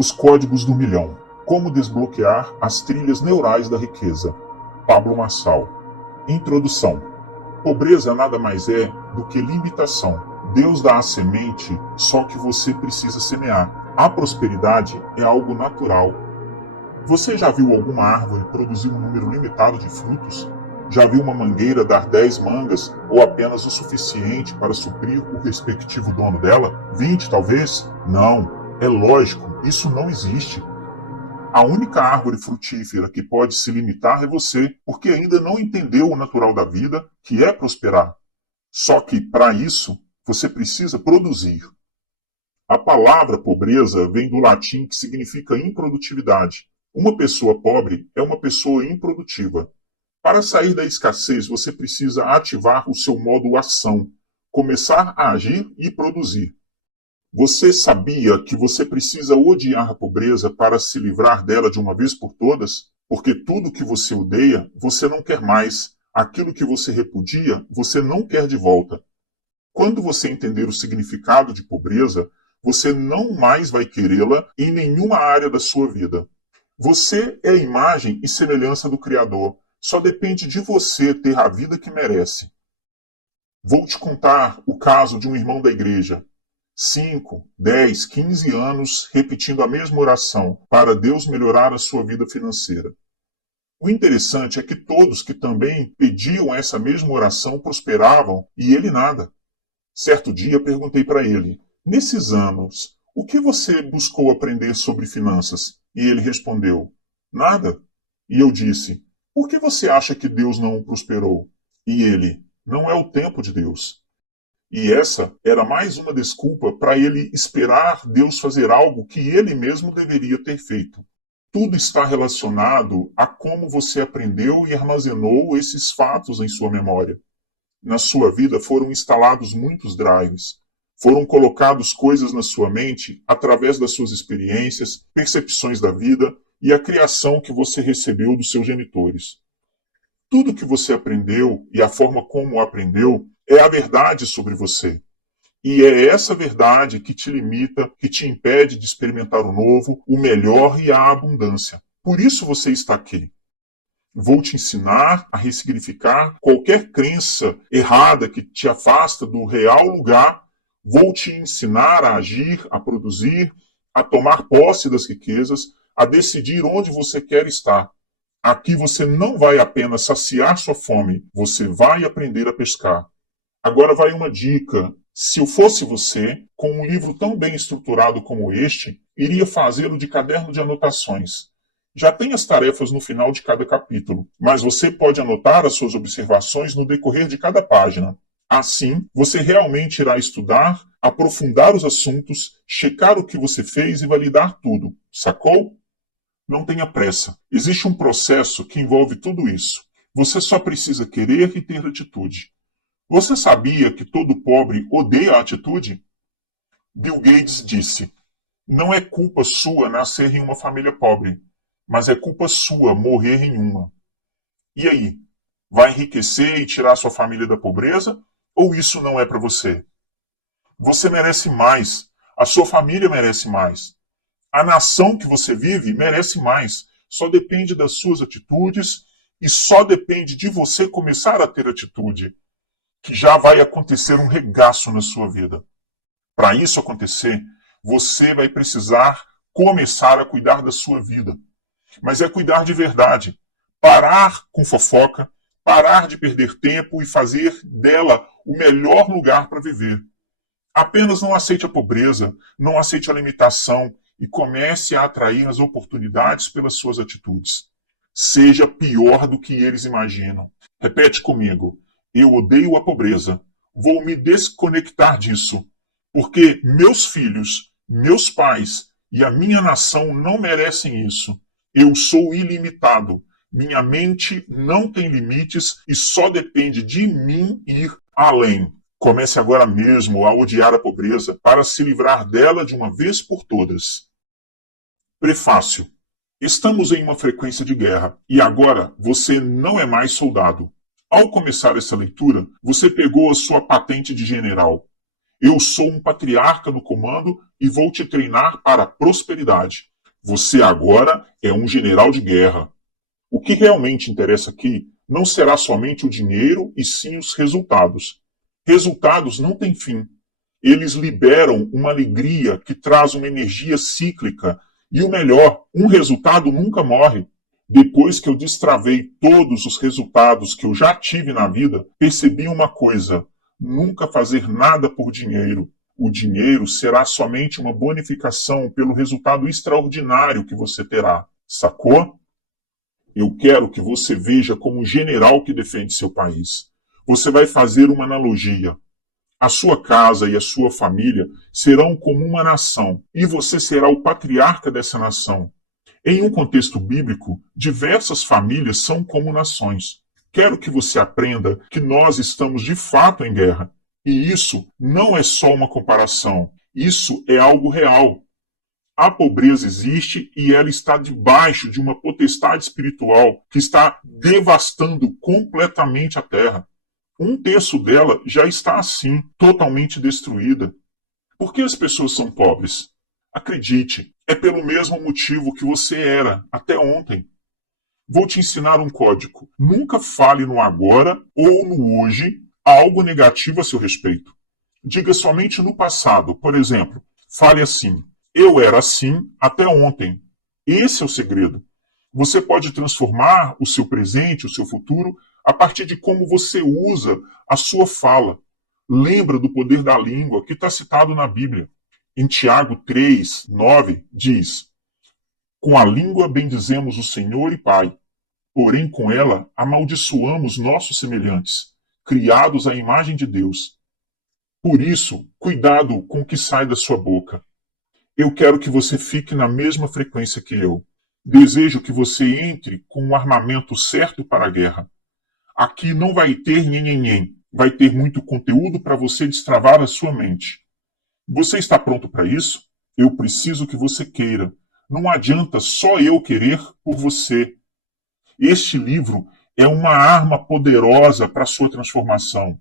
Os códigos do milhão. Como desbloquear as trilhas neurais da riqueza. Pablo Marçal. Introdução. Pobreza nada mais é do que limitação. Deus dá a semente, só que você precisa semear. A prosperidade é algo natural. Você já viu alguma árvore produzir um número limitado de frutos? Já viu uma mangueira dar 10 mangas ou apenas o suficiente para suprir o respectivo dono dela? 20 talvez? Não. É lógico, isso não existe. A única árvore frutífera que pode se limitar é você, porque ainda não entendeu o natural da vida, que é prosperar. Só que, para isso, você precisa produzir. A palavra pobreza vem do latim que significa improdutividade. Uma pessoa pobre é uma pessoa improdutiva. Para sair da escassez, você precisa ativar o seu modo ação, começar a agir e produzir. Você sabia que você precisa odiar a pobreza para se livrar dela de uma vez por todas? Porque tudo que você odeia, você não quer mais. Aquilo que você repudia, você não quer de volta. Quando você entender o significado de pobreza, você não mais vai querê-la em nenhuma área da sua vida. Você é a imagem e semelhança do Criador. Só depende de você ter a vida que merece. Vou te contar o caso de um irmão da igreja. 5, 10, 15 anos repetindo a mesma oração para Deus melhorar a sua vida financeira. O interessante é que todos que também pediam essa mesma oração prosperavam e ele nada. Certo dia perguntei para ele: nesses anos, o que você buscou aprender sobre finanças? E ele respondeu: nada. E eu disse: por que você acha que Deus não o prosperou? E ele: não é o tempo de Deus. E essa era mais uma desculpa para ele esperar Deus fazer algo que ele mesmo deveria ter feito. Tudo está relacionado a como você aprendeu e armazenou esses fatos em sua memória. Na sua vida foram instalados muitos drives. Foram colocados coisas na sua mente através das suas experiências, percepções da vida e a criação que você recebeu dos seus genitores. Tudo que você aprendeu e a forma como aprendeu é a verdade sobre você. E é essa verdade que te limita, que te impede de experimentar o novo, o melhor e a abundância. Por isso você está aqui. Vou te ensinar a ressignificar qualquer crença errada que te afasta do real lugar. Vou te ensinar a agir, a produzir, a tomar posse das riquezas, a decidir onde você quer estar. Aqui você não vai apenas saciar sua fome, você vai aprender a pescar. Agora vai uma dica. Se eu fosse você, com um livro tão bem estruturado como este, iria fazê-lo de caderno de anotações. Já tem as tarefas no final de cada capítulo, mas você pode anotar as suas observações no decorrer de cada página. Assim, você realmente irá estudar, aprofundar os assuntos, checar o que você fez e validar tudo. Sacou? Não tenha pressa. Existe um processo que envolve tudo isso. Você só precisa querer e ter atitude. Você sabia que todo pobre odeia a atitude? Bill Gates disse: não é culpa sua nascer em uma família pobre, mas é culpa sua morrer em uma. E aí? Vai enriquecer e tirar sua família da pobreza? Ou isso não é para você? Você merece mais. A sua família merece mais. A nação que você vive merece mais. Só depende das suas atitudes e só depende de você começar a ter atitude, que já vai acontecer um regaço na sua vida. Para isso acontecer, você vai precisar começar a cuidar da sua vida. Mas é cuidar de verdade. Parar com fofoca, parar de perder tempo e fazer dela o melhor lugar para viver. Apenas não aceite a pobreza, não aceite a limitação e comece a atrair as oportunidades pelas suas atitudes. Seja pior do que eles imaginam. Repete comigo: eu odeio a pobreza. Vou me desconectar disso, porque meus filhos, meus pais e a minha nação não merecem isso. Eu sou ilimitado. Minha mente não tem limites e só depende de mim ir além. Comece agora mesmo a odiar a pobreza para se livrar dela de uma vez por todas. Prefácio. Estamos em uma frequência de guerra e agora você não é mais soldado. Ao começar essa leitura, você pegou a sua patente de general. Eu sou um patriarca no comando e vou te treinar para a prosperidade. Você agora é um general de guerra. O que realmente interessa aqui não será somente o dinheiro, e sim os resultados. Resultados não têm fim. Eles liberam uma alegria que traz uma energia cíclica. E o melhor, um resultado nunca morre. Depois que eu destravei todos os resultados que eu já tive na vida, percebi uma coisa: nunca fazer nada por dinheiro. O dinheiro será somente uma bonificação pelo resultado extraordinário que você terá. Sacou? Eu quero que você veja como um general que defende seu país. Você vai fazer uma analogia. A sua casa e a sua família serão como uma nação, e você será o patriarca dessa nação. Em um contexto bíblico, diversas famílias são como nações. Quero que você aprenda que nós estamos de fato em guerra. E isso não é só uma comparação, isso é algo real. A pobreza existe e ela está debaixo de uma potestade espiritual que está devastando completamente a terra. Um terço dela já está assim, totalmente destruída. Por que as pessoas são pobres? Acredite, é pelo mesmo motivo que você era até ontem. Vou te ensinar um código. Nunca fale no agora ou no hoje algo negativo a seu respeito. Diga somente no passado. Por exemplo, fale assim: eu era assim até ontem. Esse é o segredo. Você pode transformar o seu presente, o seu futuro, a partir de como você usa a sua fala. Lembra do poder da língua que está citado na Bíblia. Em Tiago 3, 9, diz: com a língua bendizemos o Senhor e Pai, porém com ela amaldiçoamos nossos semelhantes, criados à imagem de Deus. Por isso, cuidado com o que sai da sua boca. Eu quero que você fique na mesma frequência que eu. Desejo que você entre com o armamento certo para a guerra. Aqui não vai ter nhenhenhen, vai ter muito conteúdo para você destravar a sua mente. Você está pronto para isso? Eu preciso que você queira. Não adianta só eu querer por você. Este livro é uma arma poderosa para a sua transformação.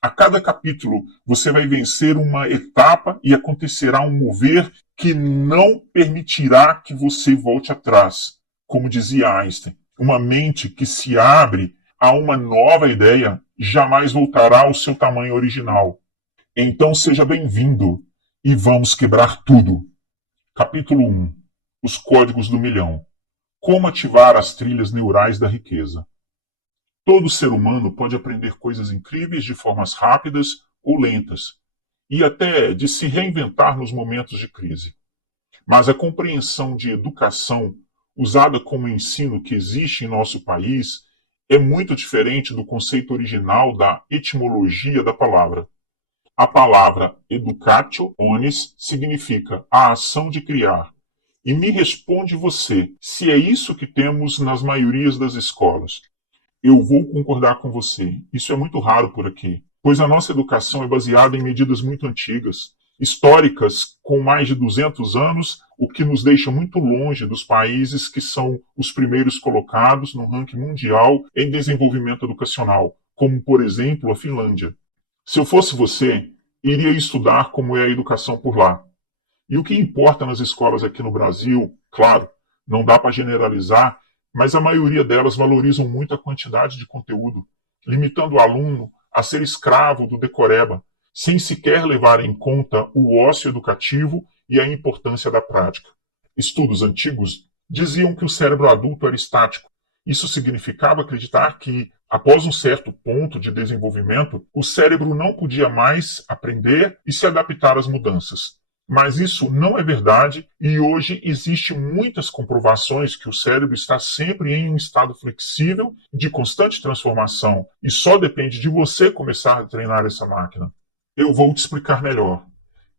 A cada capítulo você vai vencer uma etapa e acontecerá um mover que não permitirá que você volte atrás. Como dizia Einstein, uma mente que se abre a uma nova ideia jamais voltará ao seu tamanho original. Então seja bem-vindo e vamos quebrar tudo. Capítulo 1. Os códigos do milhão. Como ativar as trilhas neurais da riqueza. Todo ser humano pode aprender coisas incríveis de formas rápidas ou lentas, e até de se reinventar nos momentos de crise. Mas a compreensão de educação, usada como ensino que existe em nosso país, é muito diferente do conceito original da etimologia da palavra. A palavra educatio onis significa a ação de criar. E me responde você, se é isso que temos nas maiorias das escolas. Eu vou concordar com você. Isso é muito raro por aqui, pois a nossa educação é baseada em medidas muito antigas, históricas, com mais de 200 anos, o que nos deixa muito longe dos países que são os primeiros colocados no ranking mundial em desenvolvimento educacional, como, por exemplo, a Finlândia. Se eu fosse você, iria estudar como é a educação por lá. E o que importa nas escolas aqui no Brasil, claro, não dá para generalizar, mas a maioria delas valorizam muito a quantidade de conteúdo, limitando o aluno a ser escravo do decoreba, sem sequer levar em conta o ócio educativo e a importância da prática. Estudos antigos diziam que o cérebro adulto era estático. Isso significava acreditar que, após um certo ponto de desenvolvimento, o cérebro não podia mais aprender e se adaptar às mudanças. Mas isso não é verdade e hoje existem muitas comprovações que o cérebro está sempre em um estado flexível de constante transformação e só depende de você começar a treinar essa máquina. Eu vou te explicar melhor.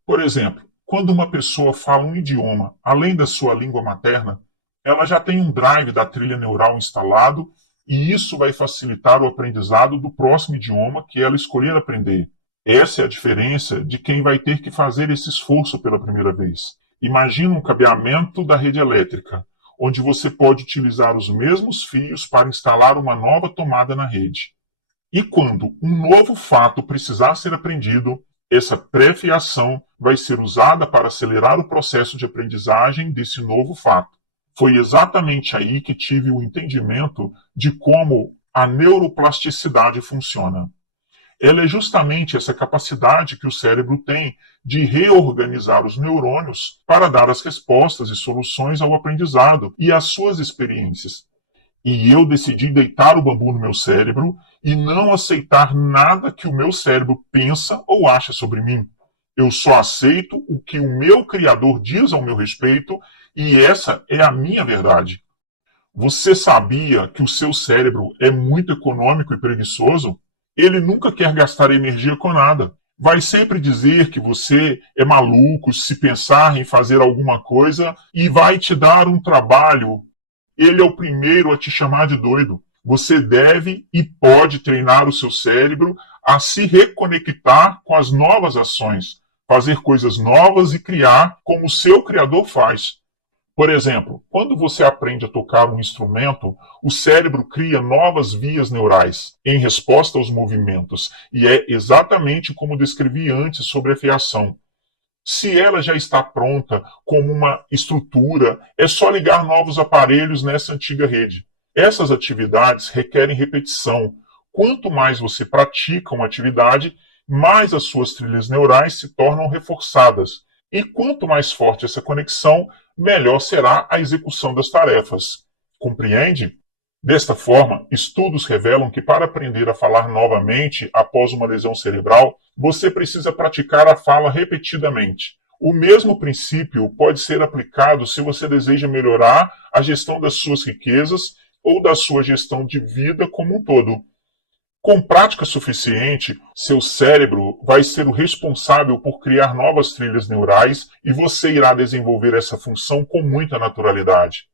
Por exemplo, quando uma pessoa fala um idioma além da sua língua materna, ela já tem um drive da trilha neural instalado e isso vai facilitar o aprendizado do próximo idioma que ela escolher aprender. Essa é a diferença de quem vai ter que fazer esse esforço pela primeira vez. Imagina um cabeamento da rede elétrica, onde você pode utilizar os mesmos fios para instalar uma nova tomada na rede. E quando um novo fato precisar ser aprendido, Essa pré-fiação vai ser usada para acelerar o processo de aprendizagem desse novo fato. Foi exatamente aí que tive o entendimento de como a neuroplasticidade funciona. Ela é justamente essa capacidade que o cérebro tem de reorganizar os neurônios para dar as respostas e soluções ao aprendizado e às suas experiências. E eu decidi deitar o bambu no meu cérebro e não aceitar nada que o meu cérebro pensa ou acha sobre mim. Eu só aceito o que o meu Criador diz ao meu respeito e essa é a minha verdade. Você sabia que o seu cérebro é muito econômico e preguiçoso? Ele nunca quer gastar energia com nada. Vai sempre dizer que você é maluco se pensar em fazer alguma coisa e vai te dar um trabalho. Ele é o primeiro a te chamar de doido. Você deve e pode treinar o seu cérebro a se reconectar com as novas ações, fazer coisas novas e criar como o seu criador faz. Por exemplo, quando você aprende a tocar um instrumento, o cérebro cria novas vias neurais em resposta aos movimentos, e é exatamente como descrevi antes sobre a fiação. Se ela já está pronta como uma estrutura, é só ligar novos aparelhos nessa antiga rede. Essas atividades requerem repetição. Quanto mais você pratica uma atividade, mais as suas trilhas neurais se tornam reforçadas. E quanto mais forte essa conexão, melhor será a execução das tarefas. Compreende? Desta forma, estudos revelam que para aprender a falar novamente após uma lesão cerebral, você precisa praticar a fala repetidamente. O mesmo princípio pode ser aplicado se você deseja melhorar a gestão das suas riquezas ou da sua gestão de vida como um todo. Com prática suficiente, seu cérebro vai ser o responsável por criar novas trilhas neurais e você irá desenvolver essa função com muita naturalidade.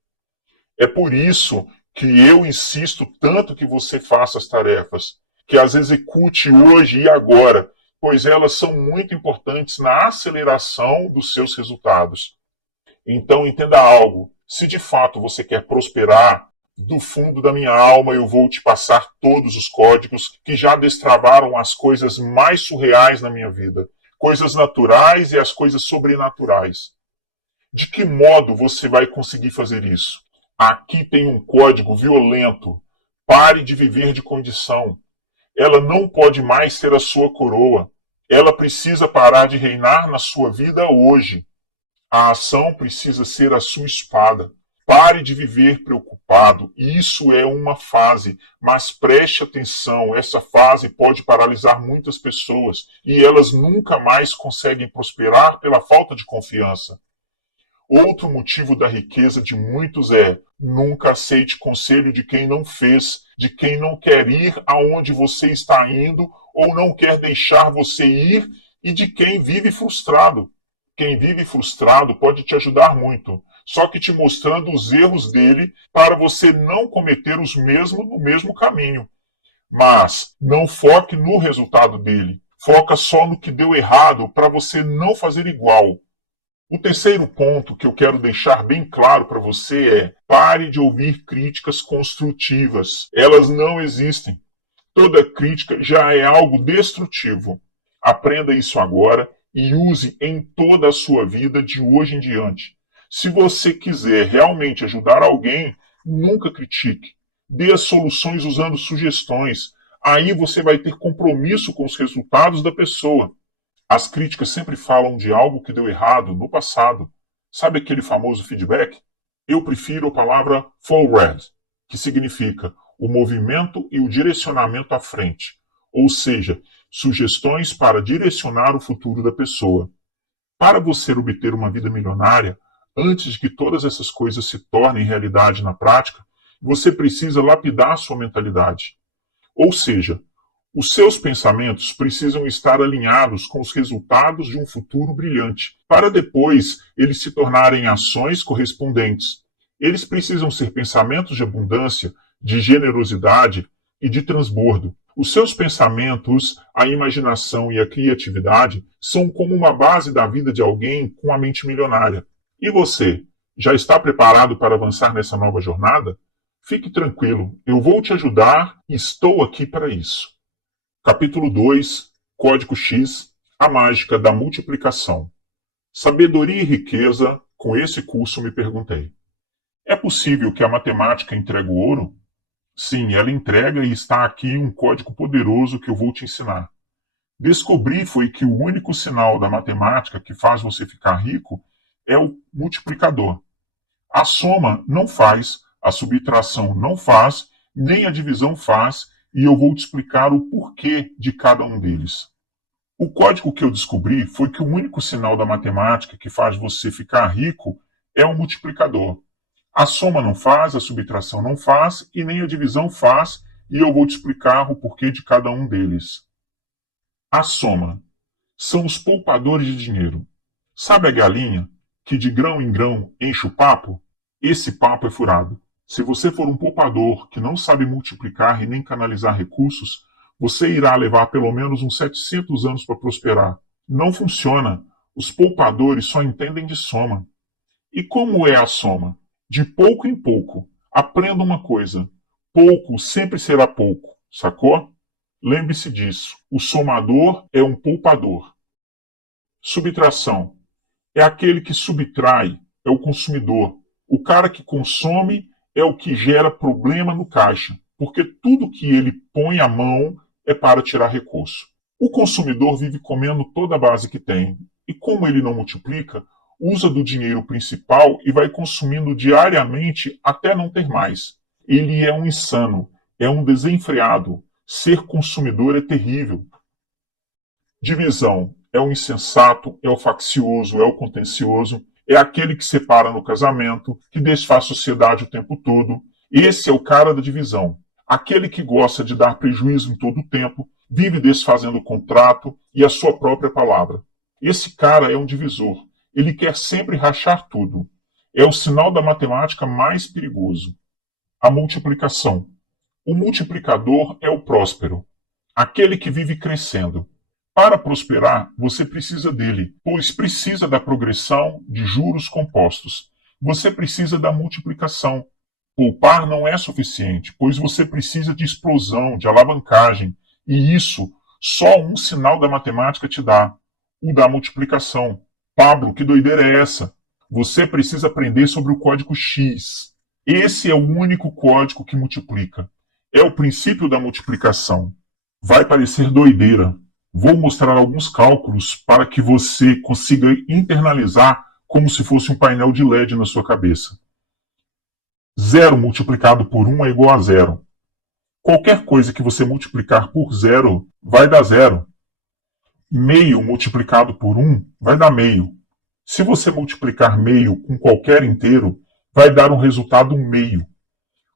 É por isso que eu insisto tanto que você faça as tarefas, que as execute hoje e agora, pois elas são muito importantes na aceleração dos seus resultados. Então entenda algo, se de fato você quer prosperar, do fundo da minha alma eu vou te passar todos os códigos que já destravaram as coisas mais surreais na minha vida, coisas naturais e as coisas sobrenaturais. De que modo você vai conseguir fazer isso? Aqui tem um código violento. Pare de viver de condição. Ela não pode mais ser a sua coroa. Ela precisa parar de reinar na sua vida hoje. A ação precisa ser a sua espada. Pare de viver preocupado. Isso é uma fase, mas preste atenção, essa fase pode paralisar muitas pessoas e elas nunca mais conseguem prosperar pela falta de confiança. Outro motivo da riqueza de muitos é: nunca aceite conselho de quem não fez, de quem não quer ir aonde você está indo ou não quer deixar você ir e de quem vive frustrado. Quem vive frustrado pode te ajudar muito, só que te mostrando os erros dele para você não cometer os mesmos no mesmo caminho. Mas não foque no resultado dele, foca só no que deu errado para você não fazer igual. O terceiro ponto que eu quero deixar bem claro para você é: pare de ouvir críticas construtivas. Elas não existem. Toda crítica já é algo destrutivo. Aprenda isso agora e use em toda a sua vida de hoje em diante. Se você quiser realmente ajudar alguém, nunca critique. Dê as soluções usando sugestões. Aí você vai ter compromisso com os resultados da pessoa. As críticas sempre falam de algo que deu errado no passado. Sabe aquele famoso feedback? Eu prefiro a palavra forward, que significa o movimento e o direcionamento à frente, ou seja, sugestões para direcionar o futuro da pessoa. Para você obter uma vida milionária, antes de que todas essas coisas se tornem realidade na prática, você precisa lapidar sua mentalidade. Ou seja, os seus pensamentos precisam estar alinhados com os resultados de um futuro brilhante, para depois eles se tornarem ações correspondentes. Eles precisam ser pensamentos de abundância, de generosidade e de transbordo. Os seus pensamentos, a imaginação e a criatividade são como uma base da vida de alguém com a mente milionária. E você, já está preparado para avançar nessa nova jornada? Fique tranquilo, eu vou te ajudar e estou aqui para isso. Capítulo 2, Código X, A mágica da multiplicação. Sabedoria e riqueza, com esse curso me perguntei. É possível que a matemática entregue o ouro? Sim, ela entrega e está aqui um código poderoso que eu vou te ensinar. Descobri foi que o único sinal da matemática que faz você ficar rico é o multiplicador. A soma não faz, a subtração não faz, nem a divisão faz, e eu vou te explicar o porquê de cada um deles. O código que eu descobri foi que o único sinal da matemática que faz você ficar rico é o multiplicador. A soma não faz, a subtração não faz e nem a divisão faz, e eu vou te explicar o porquê de cada um deles. A soma são os poupadores de dinheiro. Sabe a galinha que de grão em grão enche o papo? Esse papo é furado. Se você for um poupador que não sabe multiplicar e nem canalizar recursos, você irá levar pelo menos uns 700 anos para prosperar. Não funciona. Os poupadores só entendem de soma. E como é a soma? De pouco em pouco. Aprenda uma coisa: pouco sempre será pouco, sacou? Lembre-se disso. O somador é um poupador. Subtração é aquele que subtrai, é o consumidor. O cara que consome é o que gera problema no caixa, porque tudo que ele põe à mão é para tirar recurso. O consumidor vive comendo toda a base que tem, e como ele não multiplica, usa do dinheiro principal e vai consumindo diariamente até não ter mais. Ele é um insano, é um desenfreado. Ser consumidor é terrível. Divisão é o insensato, é o faccioso, é o contencioso, é aquele que separa no casamento, que desfaz a sociedade o tempo todo. Esse é o cara da divisão. Aquele que gosta de dar prejuízo em todo o tempo, vive desfazendo o contrato e a sua própria palavra. Esse cara é um divisor. Ele quer sempre rachar tudo. É o sinal da matemática mais perigoso. A multiplicação. O multiplicador é o próspero, aquele que vive crescendo. Para prosperar, você precisa dele, pois precisa da progressão de juros compostos. Você precisa da multiplicação. Poupar não é suficiente, pois você precisa de explosão, de alavancagem, e isso só um sinal da matemática te dá, o da multiplicação. Pablo, que doideira é essa? Você precisa aprender sobre o código X. Esse é o único código que multiplica. É o princípio da multiplicação. Vai parecer doideira. Vou mostrar alguns cálculos para que você consiga internalizar como se fosse um painel de LED na sua cabeça. 0 multiplicado por 1 é igual a 0. Qualquer coisa que você multiplicar por 0 vai dar 0. Meio multiplicado por 1 vai dar meio. Se você multiplicar meio com qualquer inteiro, vai dar um resultado meio.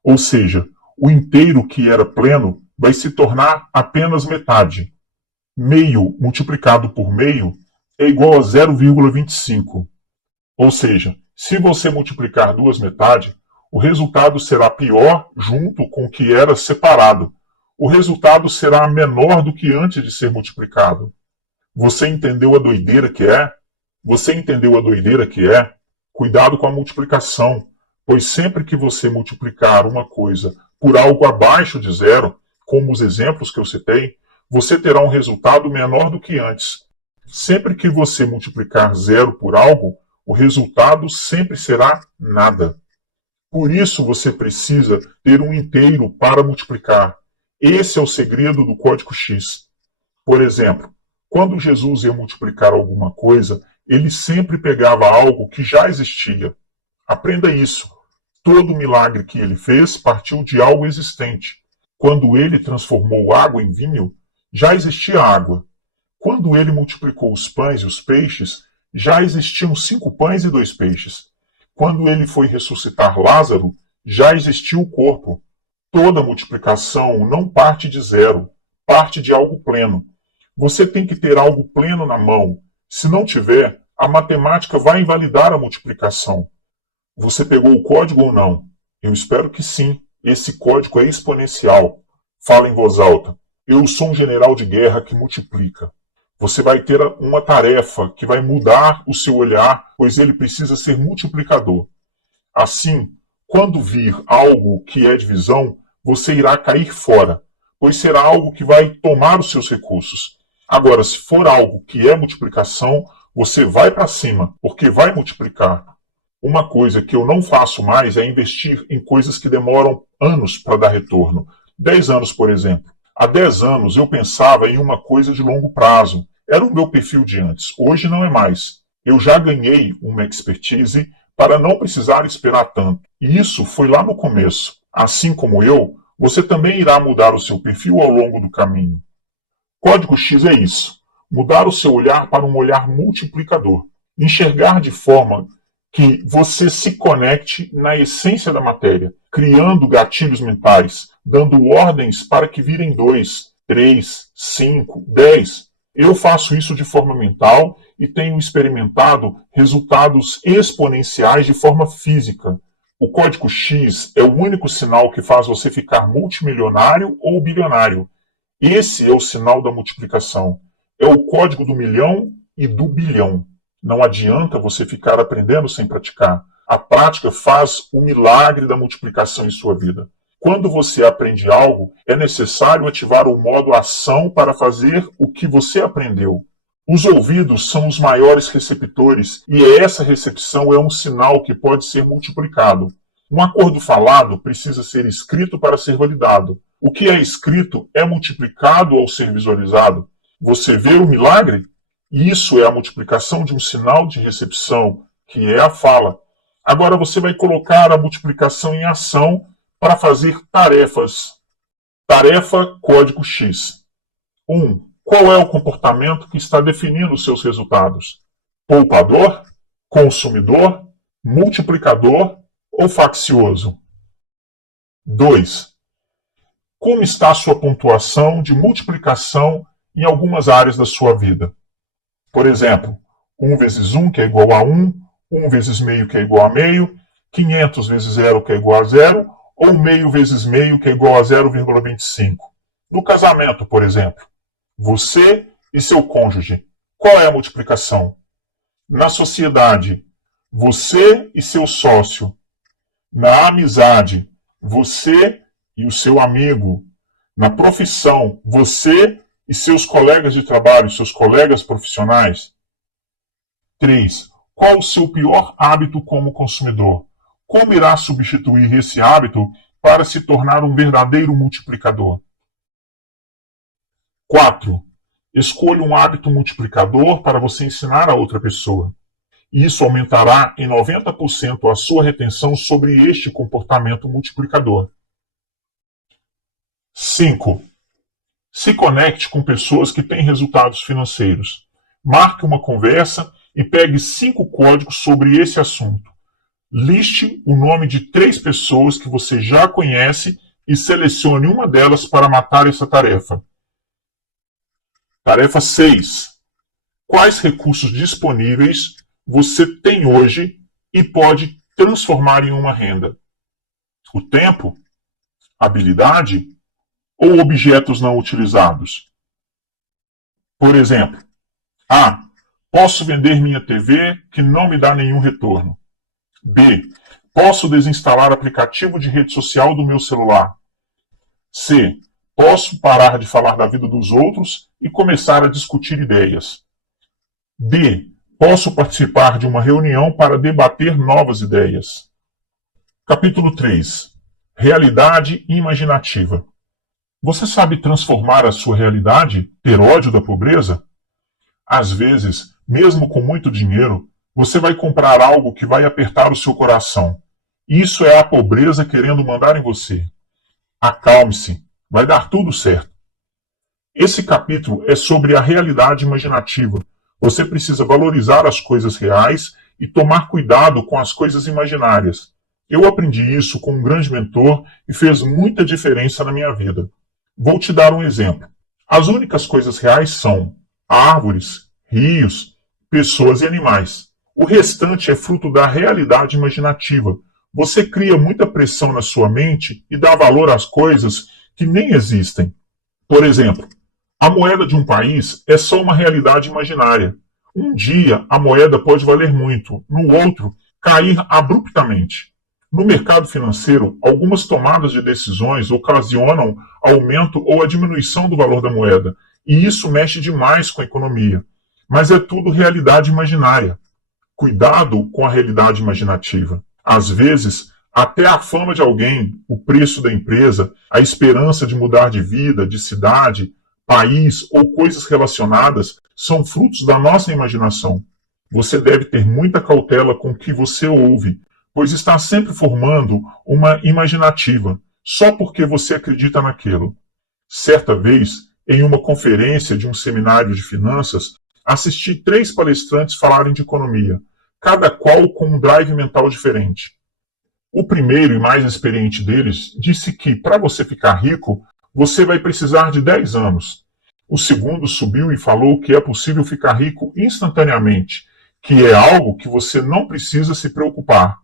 Ou seja, o inteiro que era pleno vai se tornar apenas metade. Meio multiplicado por meio é igual a 0,25. Ou seja, se você multiplicar duas metades, o resultado será pior junto com o que era separado. O resultado será menor do que antes de ser multiplicado. Você entendeu a doideira que é? Você entendeu a doideira que é? Cuidado com a multiplicação, pois sempre que você multiplicar uma coisa por algo abaixo de 0, como os exemplos que eu citei, você terá um resultado menor do que antes. Sempre que você multiplicar 0 por algo, o resultado sempre será nada. Por isso você precisa ter um inteiro para multiplicar. Esse é o segredo do código X. Por exemplo, quando Jesus ia multiplicar alguma coisa, ele sempre pegava algo que já existia. Aprenda isso. Todo milagre que ele fez partiu de algo existente. Quando ele transformou água em vinho, já existia água. Quando ele multiplicou os pães e os peixes, já existiam 5 pães e 2 peixes. Quando ele foi ressuscitar Lázaro, já existia o corpo. Toda multiplicação não parte de 0, parte de algo pleno. Você tem que ter algo pleno na mão. Se não tiver, a matemática vai invalidar a multiplicação. Você pegou o código ou não? Eu espero que sim. Esse código é exponencial. Fala em voz alta. Eu sou um general de guerra que multiplica. Você vai ter uma tarefa que vai mudar o seu olhar, pois ele precisa ser multiplicador. Assim, quando vir algo que é divisão, você irá cair fora, pois será algo que vai tomar os seus recursos. Agora, se for algo que é multiplicação, você vai para cima, porque vai multiplicar. Uma coisa que eu não faço mais é investir em coisas que demoram anos para dar retorno. 10 anos, por exemplo. Há 10 anos eu pensava em uma coisa de longo prazo. Era o meu perfil de antes. Hoje não é mais. Eu já ganhei uma expertise para não precisar esperar tanto. E isso foi lá no começo. Assim como eu, você também irá mudar o seu perfil ao longo do caminho. Código X é isso. Mudar o seu olhar para um olhar multiplicador. Enxergar de forma que você se conecte na essência da matéria, criando gatilhos mentais, dando ordens para que virem 2, 3, 5, 10. Eu faço isso de forma mental e tenho experimentado resultados exponenciais de forma física. O código X é o único sinal que faz você ficar multimilionário ou bilionário. Esse é o sinal da multiplicação. É o código do milhão e do bilhão. Não adianta você ficar aprendendo sem praticar. A prática faz o milagre da multiplicação em sua vida. Quando você aprende algo, é necessário ativar o modo ação para fazer o que você aprendeu. Os ouvidos são os maiores receptores e essa recepção é um sinal que pode ser multiplicado. Um acordo falado precisa ser escrito para ser validado. O que é escrito é multiplicado ao ser visualizado. Você vê o milagre? Isso é a multiplicação de um sinal de recepção, que é a fala. Agora você vai colocar a multiplicação em ação para fazer tarefas. Tarefa código X. 1. Qual é o comportamento que está definindo os seus resultados? Poupador? Consumidor? Multiplicador ou faccioso? 2. Como está a sua pontuação de multiplicação em algumas áreas da sua vida? Por exemplo, 1 vezes 1 que é igual a 1, 1 vezes meio que é igual a meio, 500 vezes 0 que é igual a 0, ou meio vezes meio que é igual a 0,25. No casamento, por exemplo, você e seu cônjuge, qual é a multiplicação? Na sociedade, você e seu sócio. Na amizade, você e o seu amigo. Na profissão, você e seus colegas de trabalho, seus colegas profissionais. 3. Qual o seu pior hábito como consumidor? Como irá substituir esse hábito para se tornar um verdadeiro multiplicador? 4. Escolha um hábito multiplicador para você ensinar a outra pessoa. Isso aumentará em 90% a sua retenção sobre este comportamento multiplicador. 5. Se conecte com pessoas que têm resultados financeiros. Marque uma conversa e pegue 5 códigos sobre esse assunto. Liste o nome de 3 pessoas que você já conhece e selecione uma delas para matar essa tarefa. Tarefa 6. Quais recursos disponíveis você tem hoje e pode transformar em uma renda? O tempo? Habilidade? Ou objetos não utilizados? Por exemplo, A. Posso vender minha TV que não me dá nenhum retorno. B. Posso desinstalar aplicativo de rede social do meu celular. C. Posso parar de falar da vida dos outros e começar a discutir ideias. D. Posso participar de uma reunião para debater novas ideias. Capítulo 3. Realidade imaginativa. Você sabe transformar a sua realidade, ter ódio da pobreza? Às vezes, mesmo com muito dinheiro, você vai comprar algo que vai apertar o seu coração. Isso é a pobreza querendo mandar em você. Acalme-se, vai dar tudo certo. Esse capítulo é sobre a realidade imaginativa. Você precisa valorizar as coisas reais e tomar cuidado com as coisas imaginárias. Eu aprendi isso com um grande mentor e fez muita diferença na minha vida. Vou te dar um exemplo. As únicas coisas reais são árvores, rios, pessoas e animais. O restante é fruto da realidade imaginativa. Você cria muita pressão na sua mente e dá valor às coisas que nem existem. Por exemplo, a moeda de um país é só uma realidade imaginária. Um dia a moeda pode valer muito, no outro, cair abruptamente. No mercado financeiro, algumas tomadas de decisões ocasionam aumento ou a diminuição do valor da moeda. E isso mexe demais com a economia. Mas é tudo realidade imaginária. Cuidado com a realidade imaginativa. Às vezes, até a fama de alguém, o preço da empresa, a esperança de mudar de vida, de cidade, país ou coisas relacionadas são frutos da nossa imaginação. Você deve ter muita cautela com o que você ouve, pois está sempre formando uma imaginativa, só porque você acredita naquilo. Certa vez, em uma conferência de um seminário de finanças, assisti 3 palestrantes falarem de economia, cada qual com um drive mental diferente. O primeiro e mais experiente deles disse que, para você ficar rico, você vai precisar de 10 anos. O segundo subiu e falou que é possível ficar rico instantaneamente, que é algo que você não precisa se preocupar.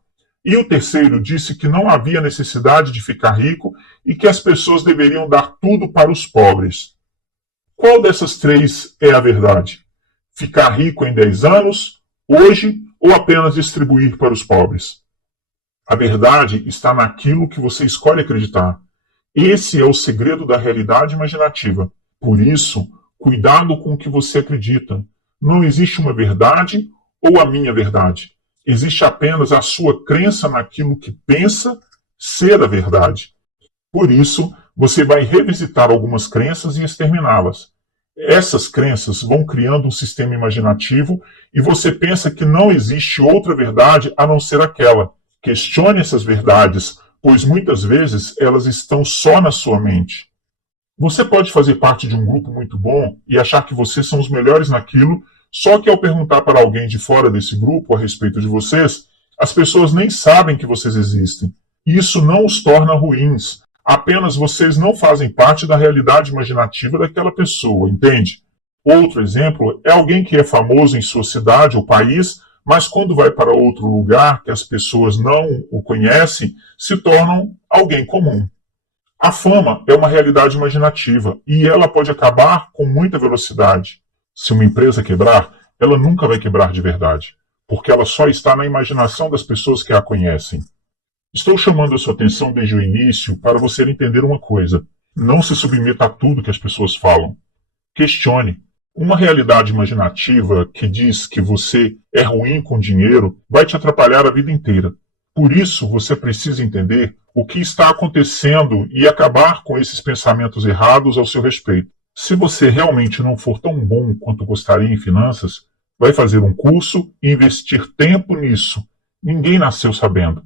E o terceiro disse que não havia necessidade de ficar rico e que as pessoas deveriam dar tudo para os pobres. Qual dessas 3 é a verdade? Ficar rico em 10 anos, hoje, ou apenas distribuir para os pobres? A verdade está naquilo que você escolhe acreditar. Esse é o segredo da realidade imaginativa. Por isso, cuidado com o que você acredita. Não existe uma verdade ou a minha verdade. Existe apenas a sua crença naquilo que pensa ser a verdade. Por isso, você vai revisitar algumas crenças e exterminá-las. Essas crenças vão criando um sistema imaginativo e você pensa que não existe outra verdade a não ser aquela. Questione essas verdades, pois muitas vezes elas estão só na sua mente. Você pode fazer parte de um grupo muito bom e achar que vocês são os melhores naquilo, só que ao perguntar para alguém de fora desse grupo a respeito de vocês, as pessoas nem sabem que vocês existem. Isso não os torna ruins, apenas vocês não fazem parte da realidade imaginativa daquela pessoa, entende? Outro exemplo é alguém que é famoso em sua cidade ou país, mas quando vai para outro lugar que as pessoas não o conhecem, se tornam alguém comum. A fama é uma realidade imaginativa e ela pode acabar com muita velocidade. Se uma empresa quebrar, ela nunca vai quebrar de verdade, porque ela só está na imaginação das pessoas que a conhecem. Estou chamando a sua atenção desde o início para você entender uma coisa. Não se submeta a tudo que as pessoas falam. Questione. Uma realidade imaginativa que diz que você é ruim com dinheiro vai te atrapalhar a vida inteira. Por isso, você precisa entender o que está acontecendo e acabar com esses pensamentos errados ao seu respeito. Se você realmente não for tão bom quanto gostaria em finanças, vai fazer um curso e investir tempo nisso. Ninguém nasceu sabendo.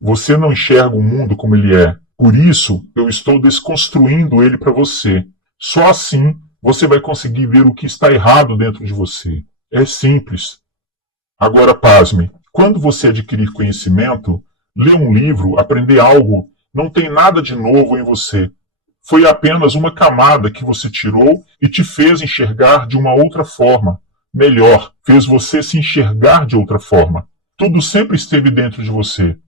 Você não enxerga o mundo como ele é. Por isso, eu estou desconstruindo ele para você. Só assim você vai conseguir ver o que está errado dentro de você. É simples. Agora, pasme. Quando você adquirir conhecimento, ler um livro, aprender algo, não tem nada de novo em você. Foi apenas uma camada que você tirou e te fez enxergar de uma outra forma. Melhor, fez você se enxergar de outra forma. Tudo sempre esteve dentro de você.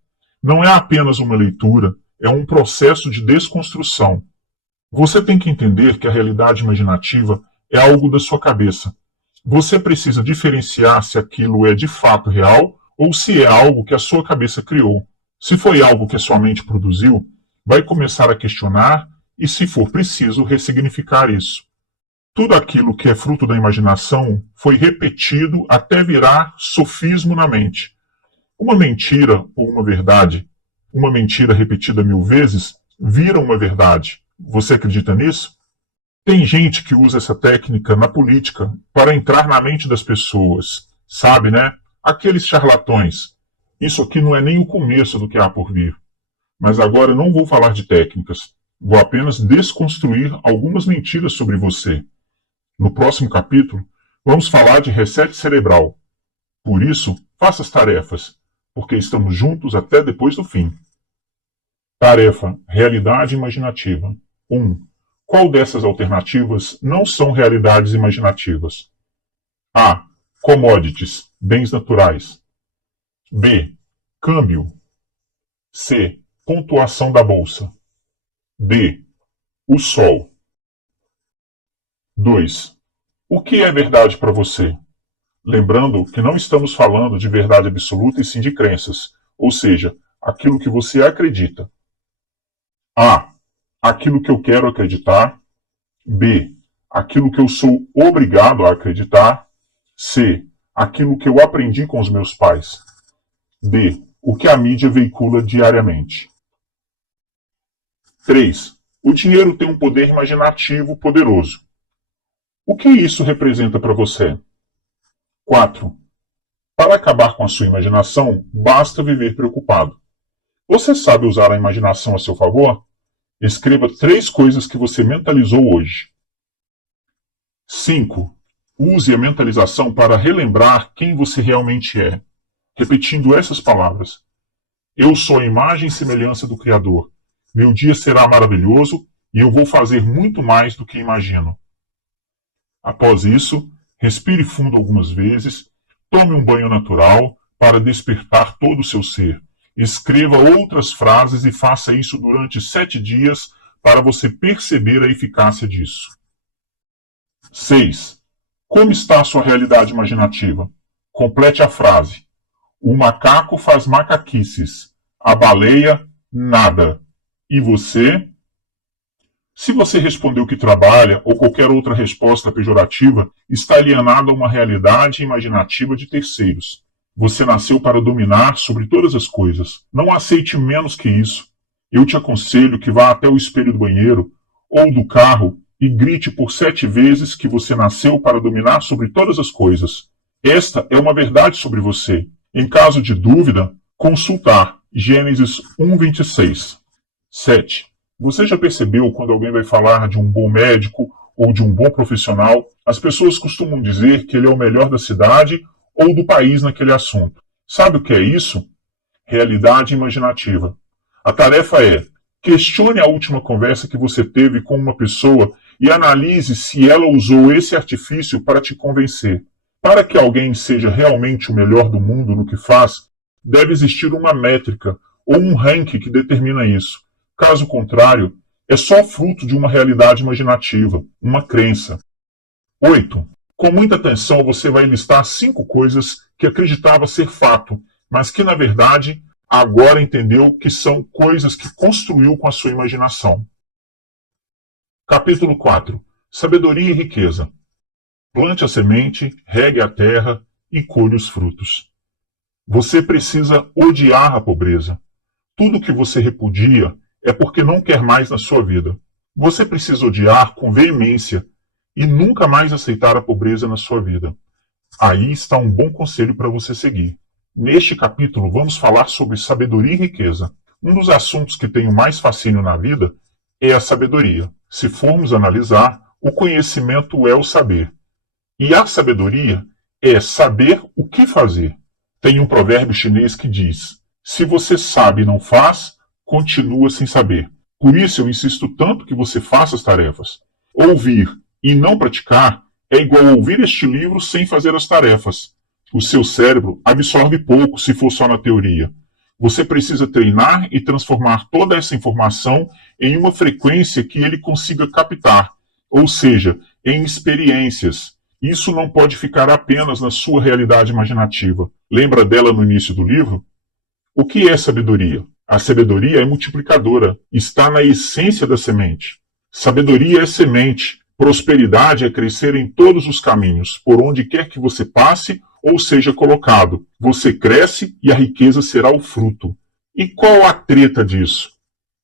Não é apenas uma leitura, é um processo de desconstrução. Você tem que entender que a realidade imaginativa é algo da sua cabeça. Você precisa diferenciar se aquilo é de fato real ou se é algo que a sua cabeça criou. Se foi algo que a sua mente produziu, vai começar a questionar e, se for preciso, ressignificar isso. Tudo aquilo que é fruto da imaginação foi repetido até virar sofismo na mente. Uma mentira ou uma mentira repetida 1000 vezes, vira uma verdade. Você acredita nisso? Tem gente que usa essa técnica na política para entrar na mente das pessoas. Sabe, né? Aqueles charlatões. Isso aqui não é nem o começo do que há por vir. Mas agora eu não vou falar de técnicas. Vou apenas desconstruir algumas mentiras sobre você. No próximo capítulo, vamos falar de reset cerebral. Por isso, faça as tarefas, porque estamos juntos até depois do fim. Tarefa: realidade imaginativa. 1. Qual dessas alternativas não são realidades imaginativas? A. Commodities, bens naturais. B. Câmbio. C. Pontuação da bolsa. D. O sol. 2. O que é verdade para você? Lembrando que não estamos falando de verdade absoluta e sim de crenças, ou seja, aquilo que você acredita. A. Aquilo que eu quero acreditar. B. Aquilo que eu sou obrigado a acreditar. C. Aquilo que eu aprendi com os meus pais. D. O que a mídia veicula diariamente. 3. O dinheiro tem um poder imaginativo poderoso. O que isso representa para você? 4. Para acabar com a sua imaginação, basta viver preocupado. Você sabe usar a imaginação a seu favor? Escreva 3 coisas que você mentalizou hoje. 5. Use a mentalização para relembrar quem você realmente é, repetindo essas palavras. Eu sou a imagem e semelhança do Criador. Meu dia será maravilhoso e eu vou fazer muito mais do que imagino. Após isso, respire fundo algumas vezes, tome um banho natural para despertar todo o seu ser. Escreva outras frases e faça isso durante 7 dias para você perceber a eficácia disso. 6. Como está a sua realidade imaginativa? Complete a frase. O macaco faz macaquices. A baleia, nada. E você? Se você respondeu que trabalha ou qualquer outra resposta pejorativa, está alienado a uma realidade imaginativa de terceiros. Você nasceu para dominar sobre todas as coisas. Não aceite menos que isso. Eu te aconselho que vá até o espelho do banheiro ou do carro e grite por 7 vezes que você nasceu para dominar sobre todas as coisas. Esta é uma verdade sobre você. Em caso de dúvida, consultar Gênesis 1:26. 7. Você já percebeu quando alguém vai falar de um bom médico ou de um bom profissional, as pessoas costumam dizer que ele é o melhor da cidade ou do país naquele assunto. Sabe o que é isso? Realidade imaginativa. A tarefa é: questione a última conversa que você teve com uma pessoa e analise se ela usou esse artifício para te convencer. Para que alguém seja realmente o melhor do mundo no que faz, deve existir uma métrica ou um ranking que determina isso. Caso contrário, é só fruto de uma realidade imaginativa, uma crença. 8. Com muita atenção, você vai listar 5 coisas que acreditava ser fato, mas que, na verdade, agora entendeu que são coisas que construiu com a sua imaginação. Capítulo 4. Sabedoria e riqueza. Plante a semente, regue a terra e colhe os frutos. Você precisa odiar a pobreza. Tudo que você repudia é porque não quer mais na sua vida. Você precisa odiar com veemência e nunca mais aceitar a pobreza na sua vida. Aí está um bom conselho para você seguir. Neste capítulo vamos falar sobre sabedoria e riqueza. Um dos assuntos que tenho mais fascínio na vida é a sabedoria. Se formos analisar, o conhecimento é o saber. E a sabedoria é saber o que fazer. Tem um provérbio chinês que diz: se você sabe e não faz, continua sem saber. Por isso eu insisto tanto que você faça as tarefas. Ouvir e não praticar é igual a ouvir este livro sem fazer as tarefas. O seu cérebro absorve pouco se for só na teoria. Você precisa treinar e transformar toda essa informação em uma frequência que ele consiga captar, ou seja, em experiências. Isso não pode ficar apenas na sua realidade imaginativa. Lembra dela no início do livro? O que é sabedoria? A sabedoria é multiplicadora, está na essência da semente. Sabedoria é semente, prosperidade é crescer em todos os caminhos, por onde quer que você passe ou seja colocado. Você cresce e a riqueza será o fruto. E qual a treta disso?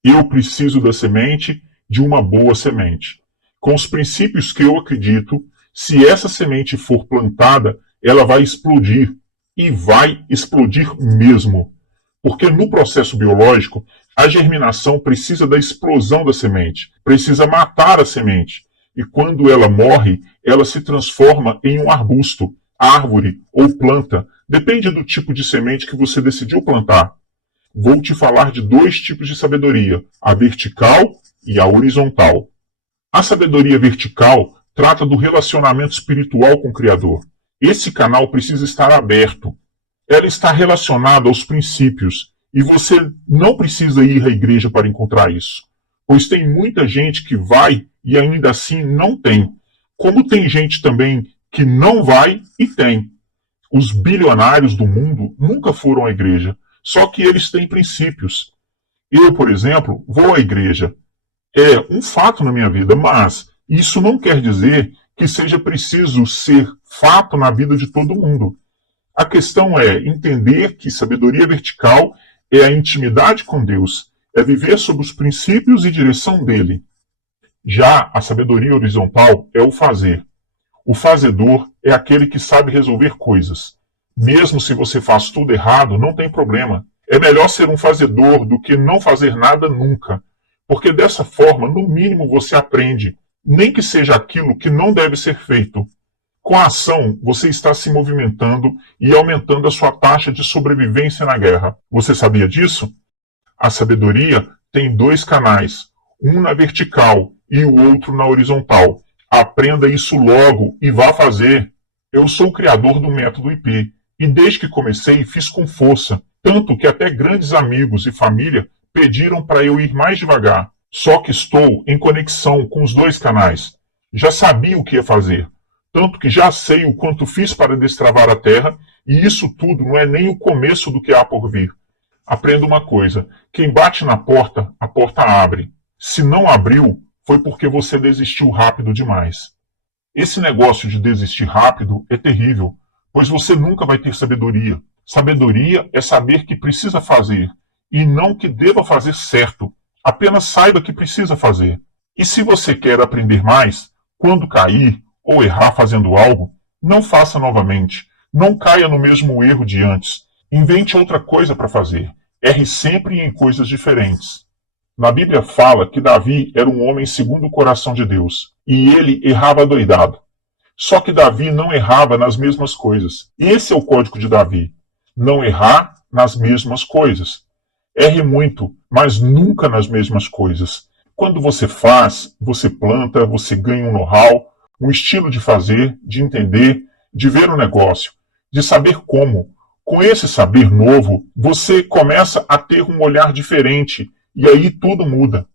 Eu preciso da semente, de uma boa semente. Com os princípios que eu acredito, se essa semente for plantada, ela vai explodir. E vai explodir mesmo. Porque no processo biológico, a germinação precisa da explosão da semente, precisa matar a semente. E quando ela morre, ela se transforma em um arbusto, árvore ou planta, depende do tipo de semente que você decidiu plantar. Vou te falar de 2 tipos de sabedoria, a vertical e a horizontal. A sabedoria vertical trata do relacionamento espiritual com o Criador. Esse canal precisa estar aberto. Ela está relacionada aos princípios, e você não precisa ir à igreja para encontrar isso, pois tem muita gente que vai e ainda assim não tem, como tem gente também que não vai e tem. Os bilionários do mundo nunca foram à igreja, só que eles têm princípios. Eu, por exemplo, vou à igreja. É um fato na minha vida, mas Isso não quer dizer que seja preciso ser fato na vida de todo mundo. A questão é entender que sabedoria vertical é a intimidade com Deus, é viver sob os princípios e direção dele. Já a sabedoria horizontal é o fazer. O fazedor é aquele que sabe resolver coisas. Mesmo se você faz tudo errado, não tem problema. É melhor ser um fazedor do que não fazer nada nunca, porque dessa forma, no mínimo, você aprende, nem que seja aquilo que não deve ser feito. Com a ação, você está se movimentando e aumentando a sua taxa de sobrevivência na guerra. Você sabia disso? A sabedoria tem dois canais, um na vertical e o outro na horizontal. Aprenda isso logo e vá fazer. Eu sou o criador do método IP e desde que comecei fiz com força, tanto que até grandes amigos e família pediram para eu ir mais devagar. Só que estou em conexão com os dois canais. Já sabia o que ia fazer, tanto que já sei o quanto fiz para destravar a Terra e isso tudo não é nem o começo do que há por vir. Aprenda uma coisa, quem bate na porta, a porta abre. Se não abriu, foi porque você desistiu rápido demais. Esse negócio de desistir rápido é terrível, pois você nunca vai ter sabedoria. Sabedoria é saber que precisa fazer, e não que deva fazer certo. Apenas saiba que precisa fazer. E se você quer aprender mais, quando cair ou errar fazendo algo, não faça novamente. Não caia no mesmo erro de antes. Invente outra coisa para fazer. Erre sempre em coisas diferentes. Na Bíblia fala que Davi era um homem segundo o coração de Deus, e ele errava adoidado. Só que Davi não errava nas mesmas coisas. Esse é o código de Davi. Não errar nas mesmas coisas. Erre muito, mas nunca nas mesmas coisas. Quando você faz, você planta, você ganha um know-how, um estilo de fazer, de entender, de ver o negócio, de saber como. Com esse saber novo, você começa a ter um olhar diferente e aí tudo muda.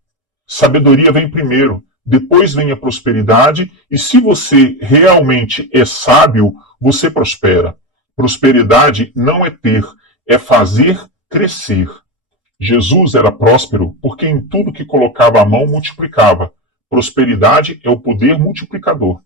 Sabedoria vem primeiro, depois vem a prosperidade e se você realmente é sábio, você prospera. Prosperidade não é ter, é fazer crescer. Jesus era próspero porque em tudo que colocava a mão multiplicava. Prosperidade é o poder multiplicador.